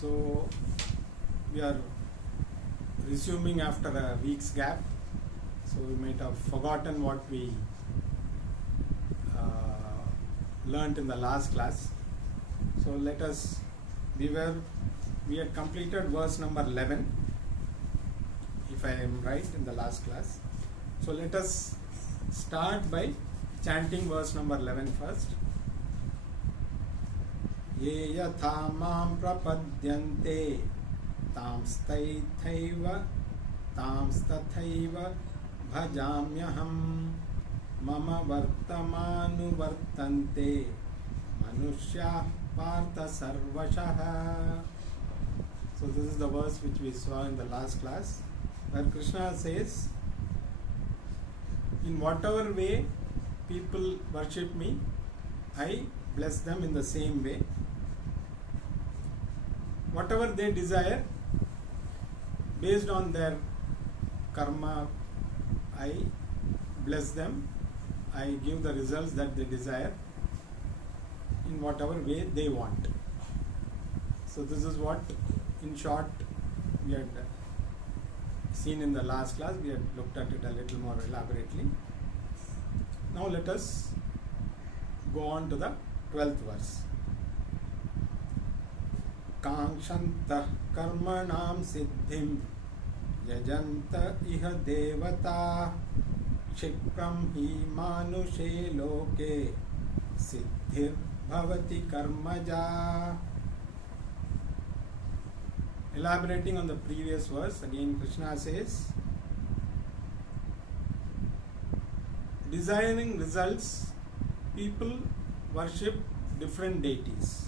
So we are resuming after a week's gap. So we might have forgotten what we learnt in the last class. So let us, we had completed verse number 11, if I am right, in the last class. So let us start by chanting verse number 11 first. Ye yatha mam prapadyante tamstathaiva bhajamyaham mama vartamanu vartante manushya partha sarvashah. So this is the verse which we saw in the last class, where Krishna says, in whatever way people worship me, I bless them in the same way. Whatever they desire, based on their karma, I bless them. I give the results that they desire in whatever way they want. So this is what, in short, we had seen in the last class. We had looked at it a little more elaborately. Now let us go on to the 12th verse. Kankshantah karmanam siddhim yajanta iha devata kshipram hi manushe loke siddhir bhavati karmaja. Elaborating on the previous verse, again Krishna says, desiring results, people worship different deities.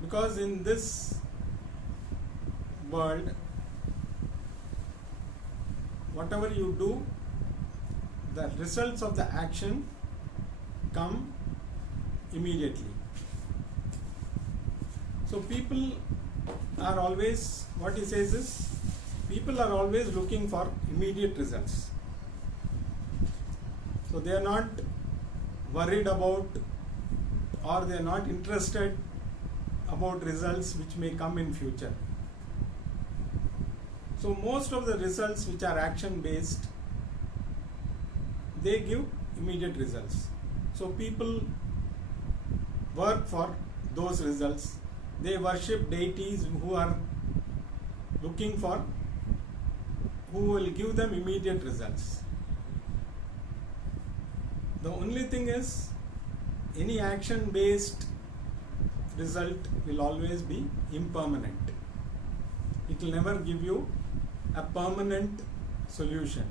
Because in this world, whatever you do, the results of the action come immediately. So people are always, what he says is, people are always looking for immediate results. So they are not worried about, or they are not interested about results which may come in future. So most of the results which are action based, they give immediate results. So people work for those results. They worship deities who are looking for, who will give them immediate results. The only thing is, any action based result will always be impermanent. It will never give you a permanent solution.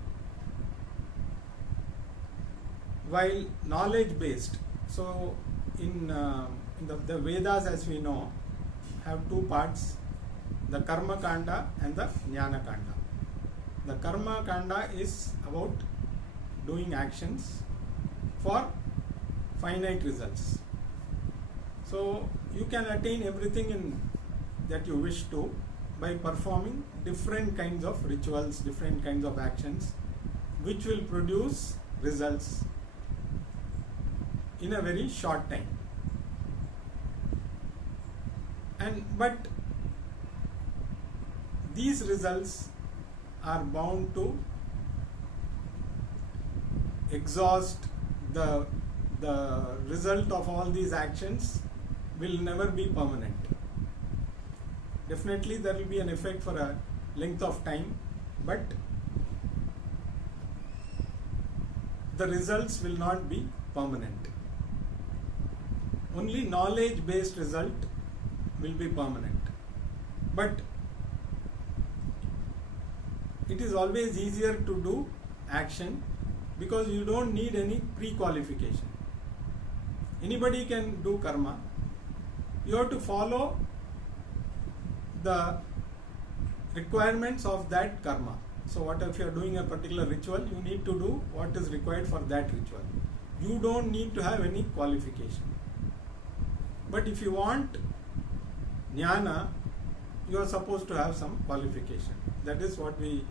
While knowledge based, so in the Vedas, as we know, have two parts, the Karma Kanda and the Jnana Kanda. The Karma Kanda is about doing actions for finite results. So you can attain everything that you wish to by performing different kinds of rituals, different kinds of actions, which will produce results in a very short time. But these results are bound to exhaust. The result of all these actions will never be permanent. Definitely there will be an effect for a length of time, but the results will not be permanent. Only knowledge based result will be permanent. But it is always easier to do action because you don't need any pre-qualification. Anybody can do karma. You have to follow the requirements of that karma. So what if you are doing a particular ritual, you need to do what is required for that ritual. You don't need to have any qualification. But if you want jnana, you are supposed to have some qualification. That is what we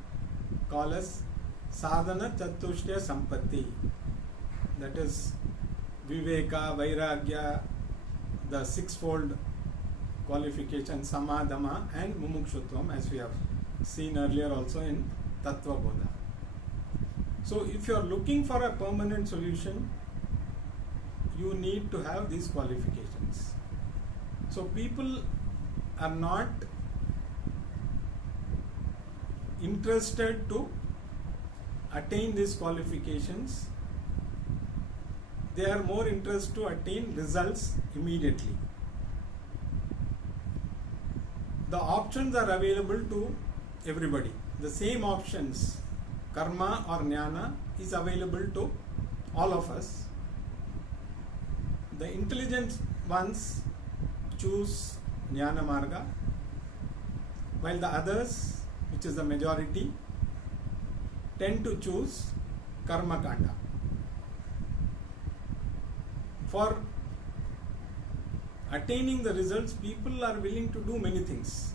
call as sadhana chatushtya sampatti. That is viveka, vairagya, the sixfold qualification samadhama and mumukshutvam, as we have seen earlier also in Tattva Bodha. So if you are looking for a permanent solution, you need to have these qualifications. So people are not interested to attain these qualifications. They are more interested to attain results immediately. The options are available to everybody. The same options, karma or jnana, is available to all of us. The intelligent ones choose jnana marga, while the others, which is the majority, tend to choose karma kanda. For attaining the results, people are willing to do many things.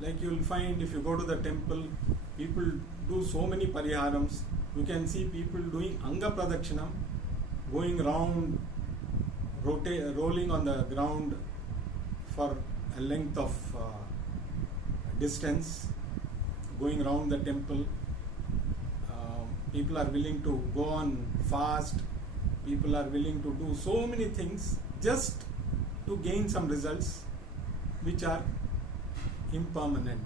Like you will find, if you go to the temple, people do so many pariharams. You can see people doing anga pradakshinam, going round, rolling on the ground for a length of distance, going around the temple. People are willing to go on fast. People are willing to do so many things just to gain some results which are impermanent.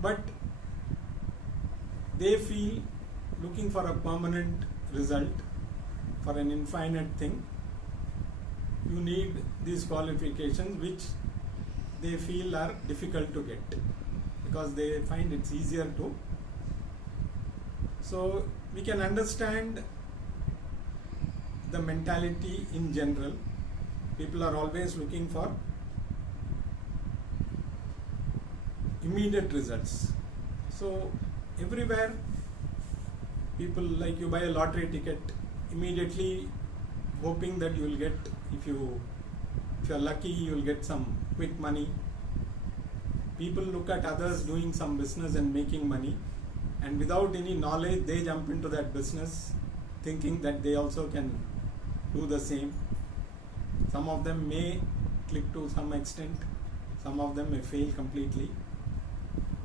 But they feel looking for a permanent result, for an infinite thing, you need these qualifications which they feel are difficult to get because they find it's easier to. So we can understand the mentality in general. People are always looking for immediate results. So everywhere, people, like you buy a lottery ticket, immediately hoping that you will get, if you are lucky, you will get some quick money. People look at others doing some business and making money, and without any knowledge they jump into that business thinking that they also can do the same. Some of them may click to some extent, some of them may fail completely,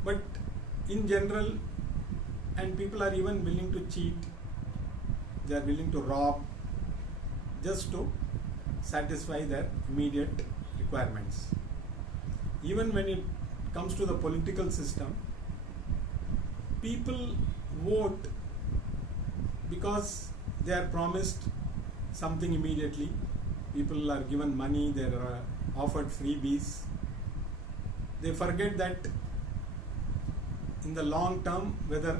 but in general, and people are even willing to cheat, they are willing to rob just to satisfy their immediate requirements. Even when it comes to the political system, people vote because they are promised something immediately. People are given money, they are offered freebies. They forget that in the long term, whether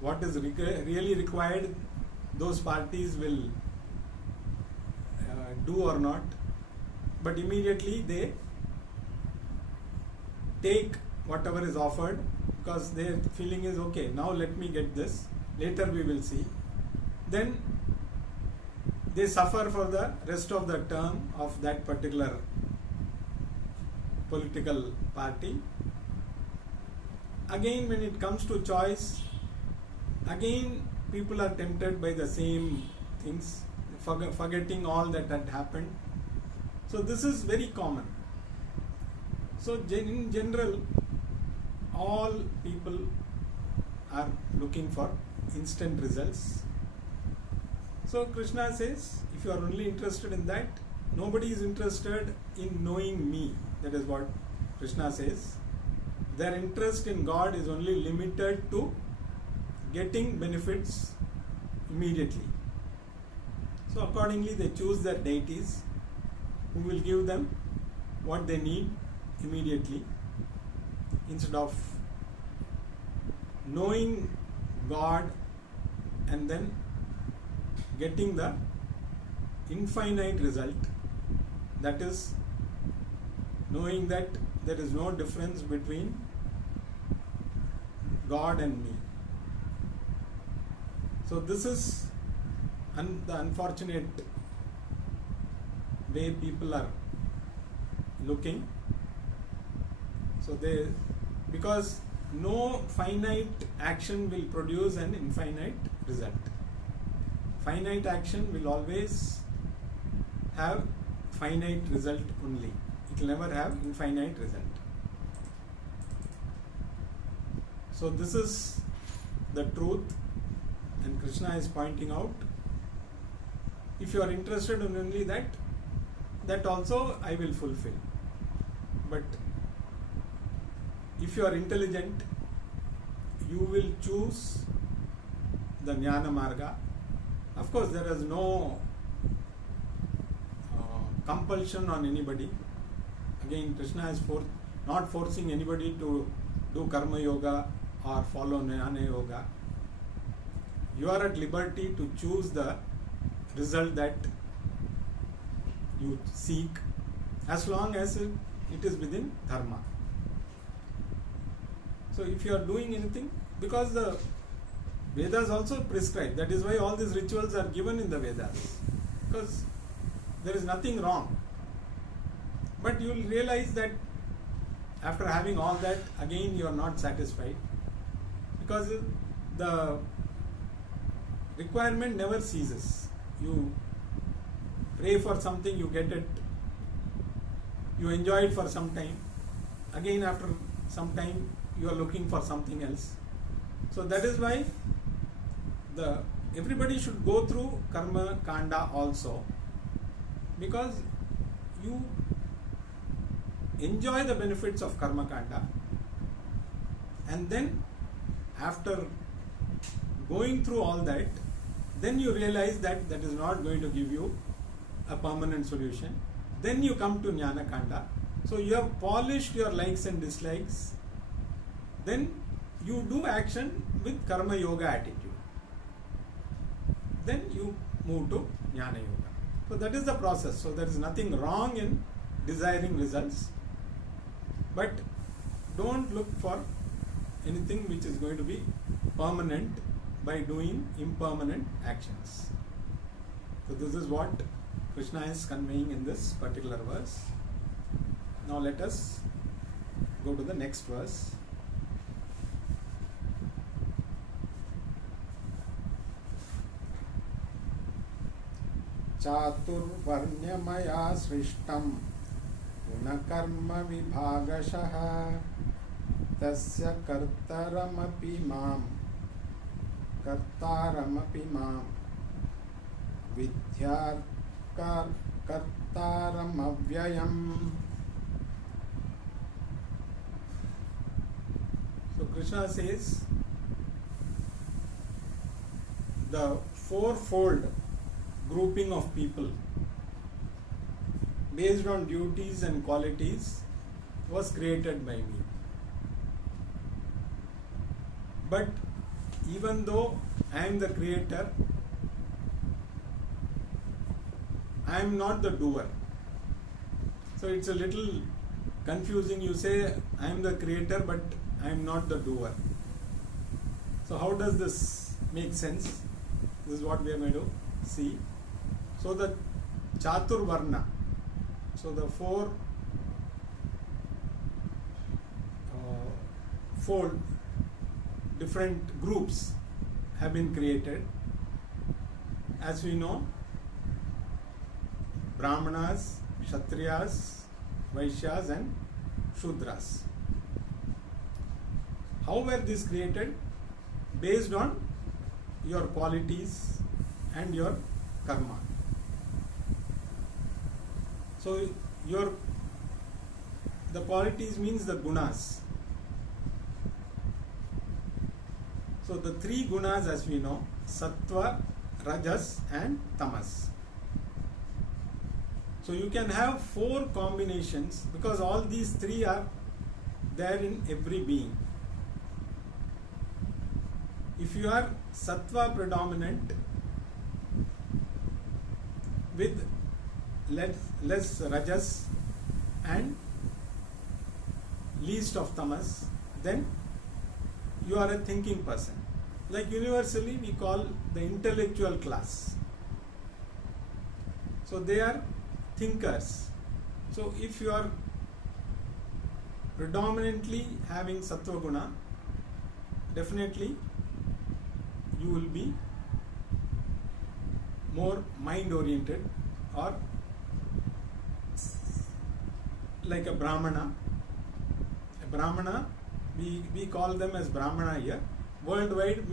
what is really required, those parties will do or not. But immediately they take whatever is offered because their feeling is, okay, now let me get this, later we will see. Then they suffer for the rest of the term of that particular political party. Again, when it comes to choice, again people are tempted by the same things, forgetting all that had happened. So this is very common. So in general, all people are looking for instant results. So Krishna says, if you are only interested in that, nobody is interested in knowing me. That is what Krishna says. Their interest in God is only limited to getting benefits immediately. So accordingly, they choose their deities who will give them what they need immediately, instead of knowing God and then getting the infinite result, that is knowing that there is no difference between God and me. So this is the unfortunate way people are looking. So because no finite action will produce an infinite result. Finite action will always have finite result only. It will never have infinite result. So this is the truth, and Krishna is pointing out, if you are interested in only that, that also I will fulfill. But if you are intelligent, you will choose the Jnana Marga. Of course, there is no compulsion on anybody. Again, Krishna is not forcing anybody to do Karma Yoga or follow Jnana Yoga. You are at liberty to choose the result that you seek, as long as it is within Dharma. So if you are doing anything, because the Vedas also prescribe, that is why all these rituals are given in the Vedas, because there is nothing wrong. But you will realize that after having all that, again you are not satisfied, because the requirement never ceases. You pray for something, you get it, you enjoy it for some time, again after some time you are looking for something else. So that is why everybody should go through Karma Kanda also, because you enjoy the benefits of Karma Kanda, and then after going through all that, then you realize that that is not going to give you a permanent solution. Then you come to Jnana Kanda. So you have polished your likes and dislikes. Then you do action with Karma Yoga attitude. Then you move to Jnana Yoga. So that is the process. So there is nothing wrong in desiring results. But don't look for anything which is going to be permanent by doing impermanent actions. So this is what Krishna is conveying in this particular verse. Now let us go to the next verse. Chaturvarnyamaya srishtam gunakarma vibhagashaha tasya kartaramapi mam vidyar kartaramavyayam. So Krishna says the fourfold grouping of people based on duties and qualities was created by me. But even though I am the creator, I am not the doer. So it's a little confusing. You say I am the creator, but I am not the doer. So how does this make sense? This is what we are going to see. So the Chaturvarna, so the four different groups have been created. As we know, Brahmanas, Kshatriyas, Vaishyas and Shudras. How were these created? Based on your qualities and your karma. So the qualities means the gunas. So the three gunas, as we know, Sattva, Rajas and Tamas. So you can have four combinations, because all these three are there in every being. If you are Sattva predominant with less Rajas and least of Tamas, then you are a thinking person. Like universally we call the intellectual class. So they are thinkers. So if you are predominantly having Sattva Guna, definitely you will be more mind oriented, or like a Brahmana. A Brahmana, we call them as Brahmana here. Worldwide,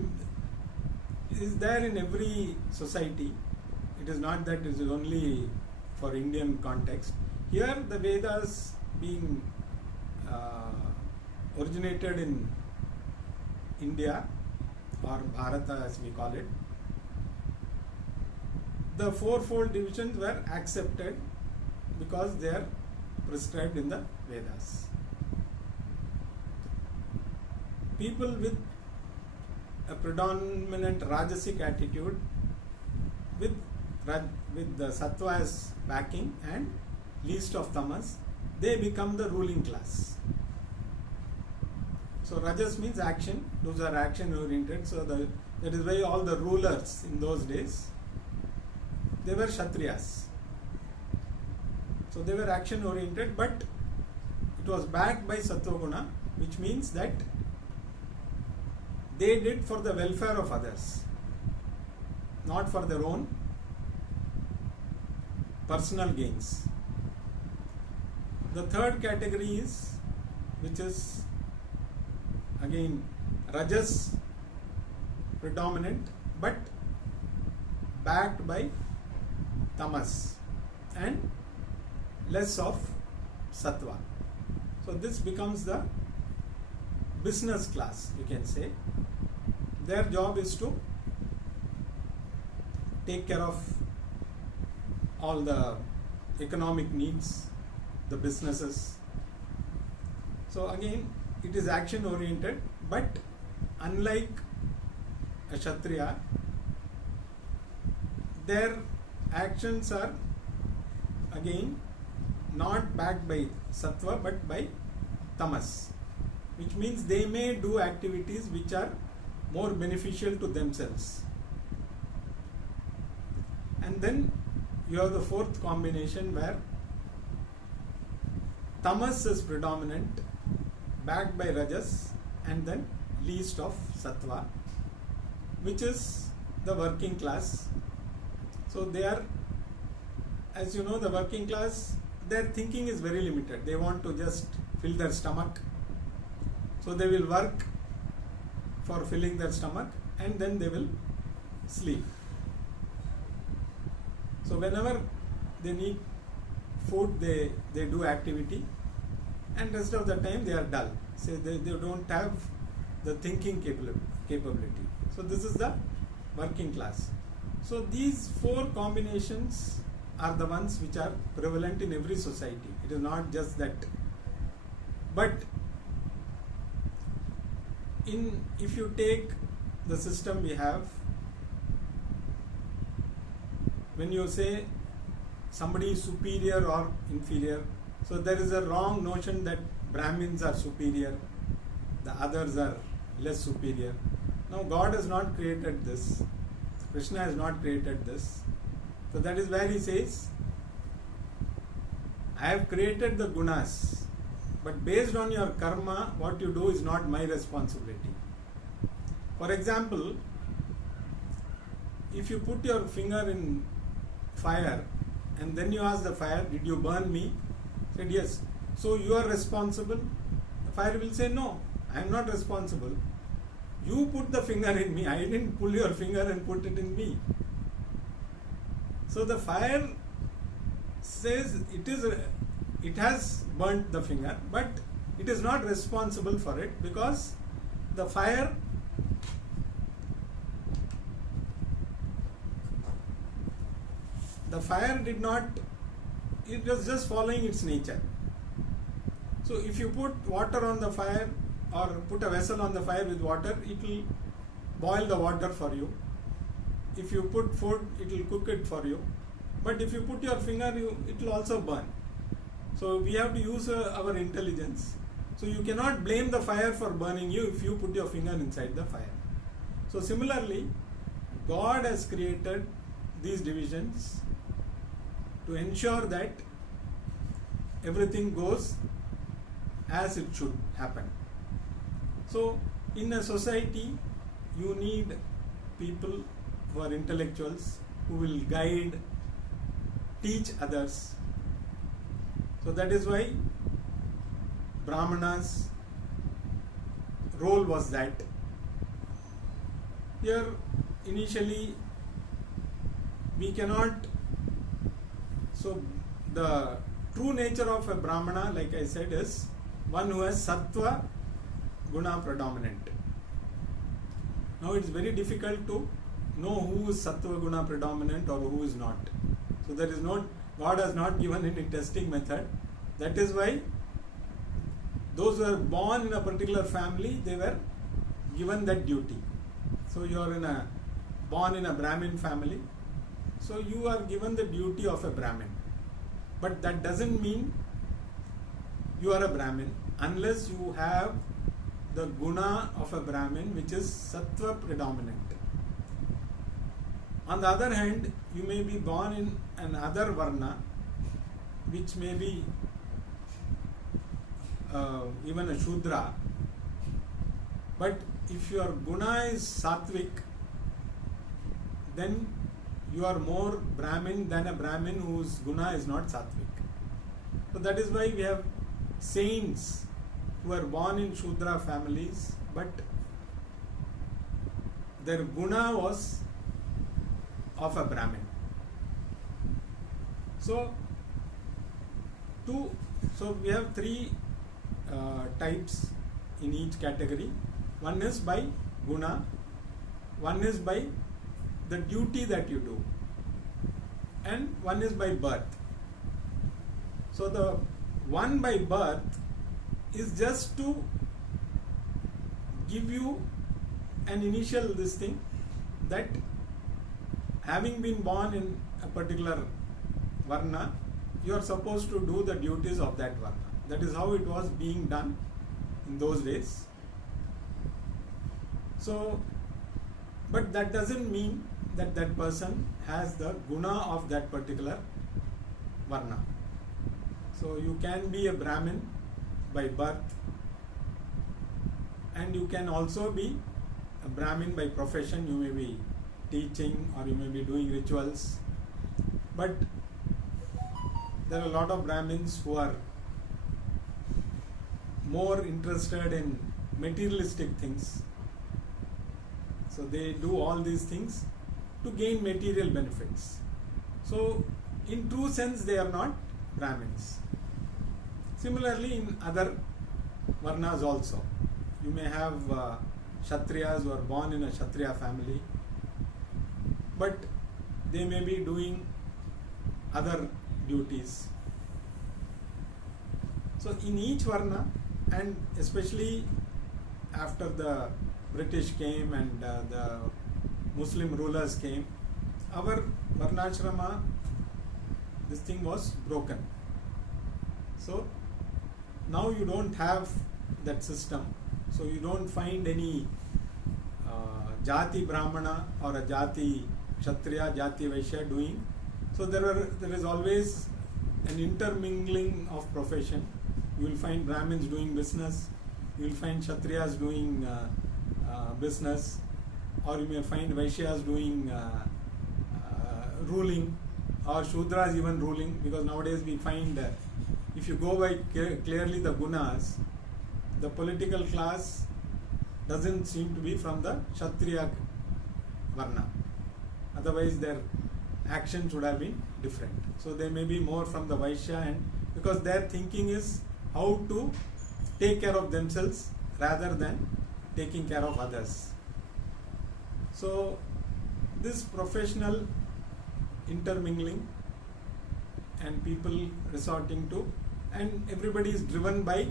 is there in every society. It is not that it is only for Indian context. Here the Vedas being originated in India or Bharata as we call it, the fourfold divisions were accepted because they are prescribed in the Vedas. People with a predominant Rajasic attitude with the Sattva as backing and least of Tamas, they become the ruling class. So Rajas means action, those are action oriented, so that is why all the rulers in those days, they were Kshatriyas. So they were action oriented, but it was backed by Sattva Guna, which means that they did for the welfare of others, not for their own personal gains. The third category is, which is again Rajas predominant but backed by Tamas and less of Sattva. So this becomes the business class, you can say. Their job is to take care of all the economic needs, the businesses. So again, it is action oriented, but unlike a Kshatriya, their actions are again not backed by Sattva but by Tamas, which means they may do activities which are more beneficial to themselves. And then you have the fourth combination where Tamas is predominant, backed by Rajas, and then least of Sattva, which is the working class. So they are, as you know, the working class, their thinking is very limited. They want to just fill their stomach. So they will work for filling their stomach and then they will sleep. So whenever they need food, they do activity, and rest of the time they are dull. So they don't have the thinking capability. So this is the working class. So these four combinations are the ones which are prevalent in every society. It is not just that. But if you take the system we have, when you say somebody is superior or inferior, so there is a wrong notion that Brahmins are superior, the others are less superior. Now God has not created this. Krishna has not created this. So that is where he says, I have created the gunas, but based on your karma, what you do is not my responsibility. For example, if you put your finger in fire and then you ask the fire, did you burn me? Said yes. So you are responsible? The fire will say, no, I am not responsible. You put the finger in me. I didn't pull your finger and put it in me. So the fire says it has burnt the finger, but it is not responsible for it because the fire did not, it was just following its nature. So if you put water on the fire or put a vessel on the fire with water, it will boil the water for you. If you put food, it will cook it for you. But if you put your finger, it will also burn. So we have to use our intelligence. So you cannot blame the fire for burning you if you put your finger inside the fire. So similarly, God has created these divisions to ensure that everything goes as it should happen. So in a society, you need people who are intellectuals, who will guide, teach others. So that is why Brahmana's role was that. Here initially we cannot, so the true nature of a Brahmana, like I said, is one who has sattva guna predominant. Now it's very difficult to know who is sattva guna predominant or who is not. So there is no, God has not given any testing method. That is why those who are born in a particular family, they were given that duty. So you are born in a Brahmin family, so you are given the duty of a Brahmin. But that doesn't mean you are a Brahmin unless you have the guna of a Brahmin, which is sattva predominant. On the other hand, you may be born in another varna, which may be even a Shudra, but if your guna is sattvic, then you are more Brahmin than a Brahmin whose guna is not sattvic. So that is why we have saints who are born in Shudra families, but their guna was of a Brahmin. So we have three types in each category. One is by guna, one is by the duty that you do, and one is by birth. So the one by birth is just to give you an initial this thing, that having been born in a particular varna, you are supposed to do the duties of that varna. That is how it was being done in those days. So, but that doesn't mean that that person has the guna of that particular varna. So you can be a Brahmin by birth, and you can also be a Brahmin by profession. You may be teaching or you may be doing rituals, but there are a lot of Brahmins who are more interested in materialistic things. So they do all these things to gain material benefits. So in true sense they are not Brahmins. Similarly in other varnas also, you may have Kshatriyas who are born in a Kshatriya family, but they may be doing other duties. So in each varna, and especially after the British came and the Muslim rulers came, our varnashrama, this thing was broken. So now you don't have that system. So you don't find any Jati Brahmana or a Jati Kshatriya, Jati Vaishya doing. So there is always an intermingling of profession. You will find Brahmins doing business, you will find Kshatriyas doing business, or you may find Vaishyas doing ruling, or Shudras even ruling, because nowadays we find if you go by clearly the gunas, the political class doesn't seem to be from the Kshatriya Varna. Otherwise their actions would have been different. So they may be more from the Vaishya, and because their thinking is how to take care of themselves rather than taking care of others. So this professional intermingling and people resorting to, and everybody is driven by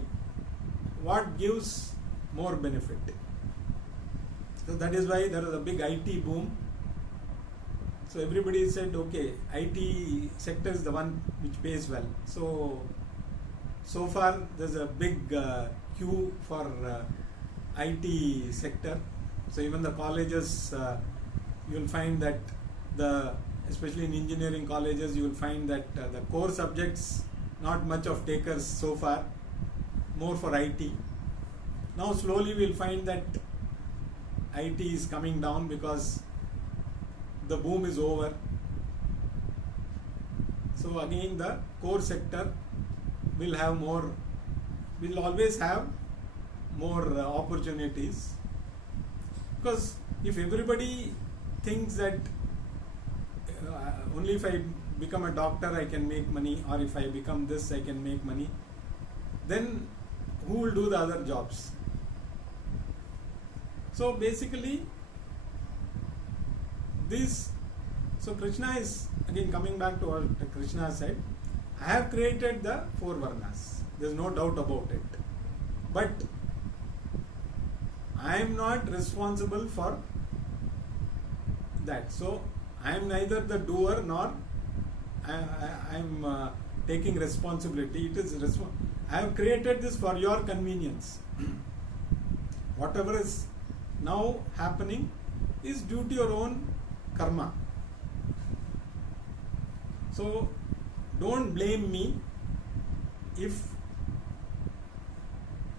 what gives more benefit. So that is why there is a big IT boom. So everybody said, okay, IT sector is the one which pays well. So far there's a big queue for IT sector. So even the colleges, you will find that especially in engineering colleges, you will find that the core subjects, not much of takers so far, more for IT. Now slowly we will find that IT is coming down because the boom is over. So again the core sector will have more, will always have more opportunities. Because if everybody thinks that only if I become a doctor I can make money, or if I become this I can make money, then who will do the other jobs? So basically this, so Krishna is again coming back to what Krishna said, I have created the 4 varnas, there is no doubt about it, but I am not responsible for that. So I am neither the doer nor I am taking responsibility. It is I have created this for your convenience. Whatever is now happening is due to your own karma. So don't blame me if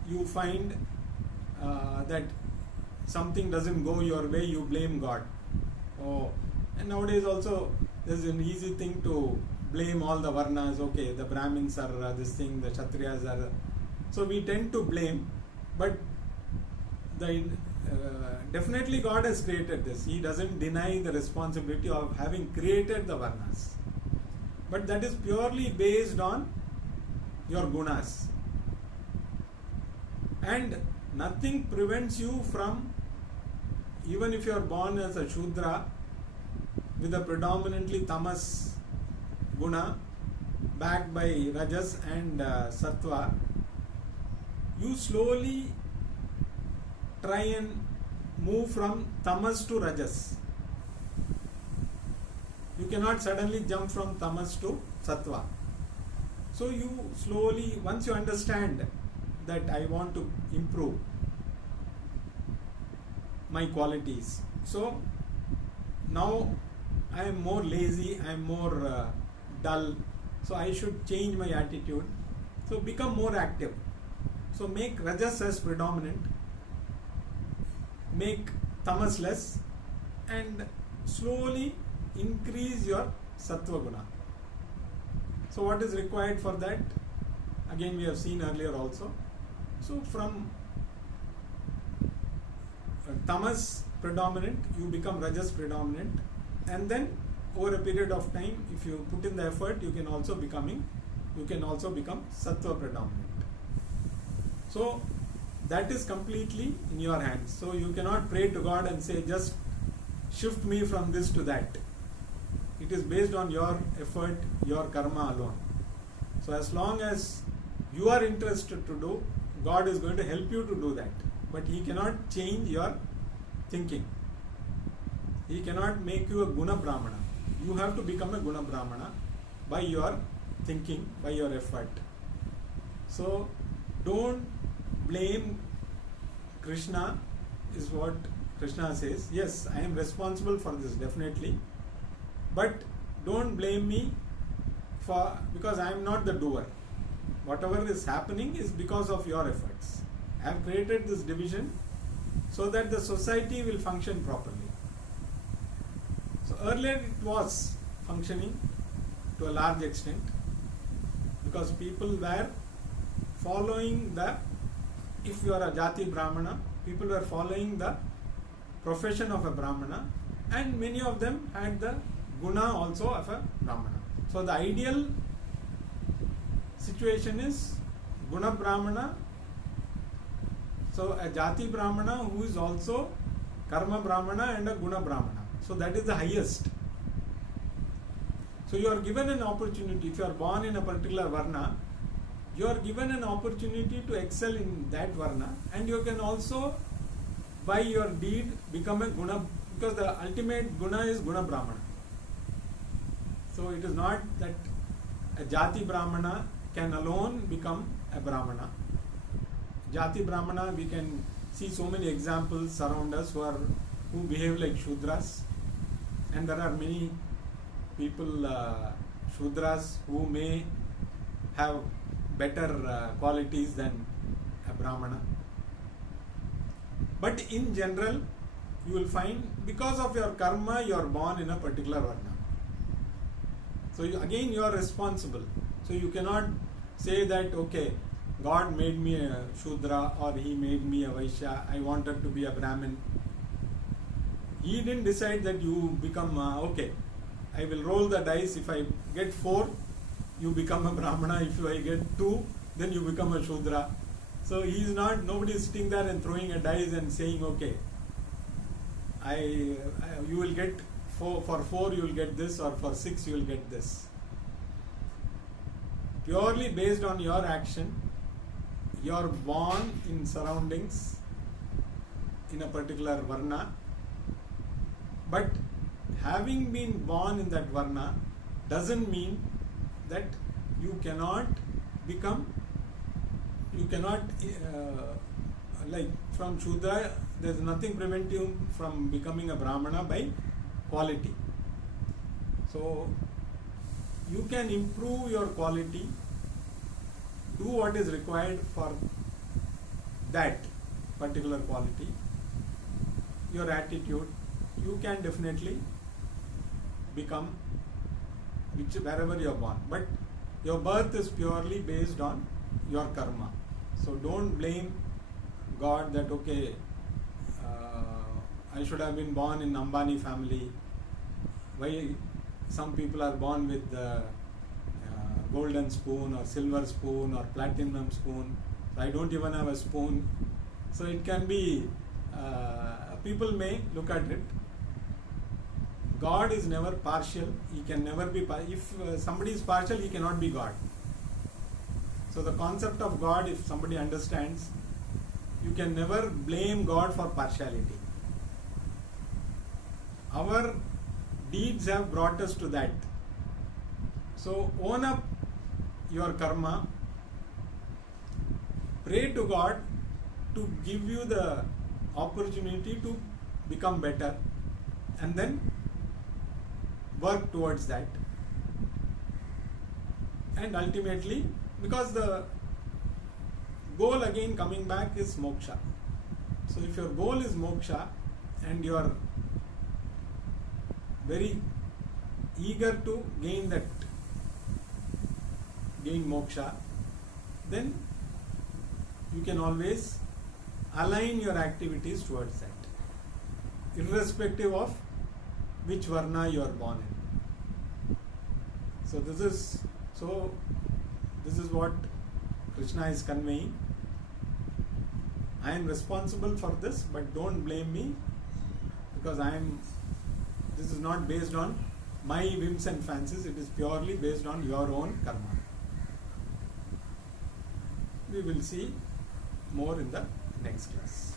you find that something doesn't go your way, you blame God. Oh, and nowadays also there's an easy thing to blame all the varnas. Okay, the Brahmins are this thing, the Kshatriyas are. So we tend to blame, but the definitely God has created this. He doesn't deny the responsibility of having created the varnas, but that is purely based on your gunas, and nothing prevents you from, even if you are born as a Shudra with a predominantly tamas guna backed by rajas and sattva, you slowly try and move from tamas to rajas. You cannot suddenly jump from tamas to sattva. So you slowly, once you understand that I want to improve my qualities, so now I am more lazy, I am more dull, so I should change my attitude. So become more active. So make rajas as predominant, make tamas less, and slowly increase your sattva guna. So what is required for that? Again we have seen earlier also. So from tamas predominant you become rajas predominant, and then over a period of time, if you put in the effort, you can also become sattva predominant. So that is completely in your hands. So you cannot pray to God and say just shift me from this to that. It is based on your effort, your karma alone. So as long as you are interested to do, God is going to help you to do that. But He cannot change your thinking. He cannot make you a guna brahmana. You have to become a guna brahmana by your thinking, by your effort. So don't blame Krishna, is what Krishna says. Yes, I am responsible for this, definitely. But don't blame me because I am not the doer. Whatever is happening is because of your efforts. I have created this division so that the society will function properly. So earlier it was functioning to a large extent because people were following if you are a Jati Brahmana, people were following the profession of a Brahmana, and many of them had the guna also of a Brahmana. So the ideal situation is guna Brahmana, so a Jati Brahmana who is also karma Brahmana and a guna Brahmana. So that is the highest. So you are given an opportunity. If you are born in a particular varna, you are given an opportunity to excel in that varna, and you can also by your deed become a guna, because the ultimate guna is guna Brahmana. So it is not that a Jati Brahmana can alone become a Brahmana. Jati Brahmana, we can see so many examples around us who behave like Shudras, and there are many people, Shudras, who may have better qualities than a Brahmana. But in general, you will find because of your karma, you are born in a particular varna. So again, you are responsible. So you cannot say that, okay, God made me a Shudra or He made me a Vaishya, I wanted to be a Brahmin. He didn't decide that you become, okay, I will roll the dice. If I get 4, you become a Brahmana. If I get 2, then you become a Shudra. So he is not, nobody is sitting there and throwing a dice and saying, okay, you will get for 4 you will get this, or for 6 you will get this. Purely based on your action, you are born in surroundings in a particular varna, but having been born in that varna doesn't mean that you cannot become, like from Shudra, there is nothing prevent you from becoming a Brahmana by quality. So you can improve your quality, do what is required for that particular quality, your attitude, you can definitely become wherever you are born. But your birth is purely based on your karma. So don't blame God that, okay, I should have been born in Ambani family. Why some people are born with the golden spoon or silver spoon or platinum spoon. I don't even have a spoon. So it can be, people may look at it. God is never partial. He can never be, if somebody is partial, he cannot be God. So the concept of God, if somebody understands, you can never blame God for partiality. Our deeds have brought us to that. So own up your karma, pray to God to give you the opportunity to become better, and then work towards that. And ultimately, because the goal, again coming back, is moksha. So if your goal is moksha and you are very eager to gain moksha, then you can always align your activities towards that, irrespective of which varna you are born in. So this is what Krishna is conveying. I am responsible for this, but don't blame me, because this is not based on my whims and fancies, it is purely based on your own karma. We will see more in the next class.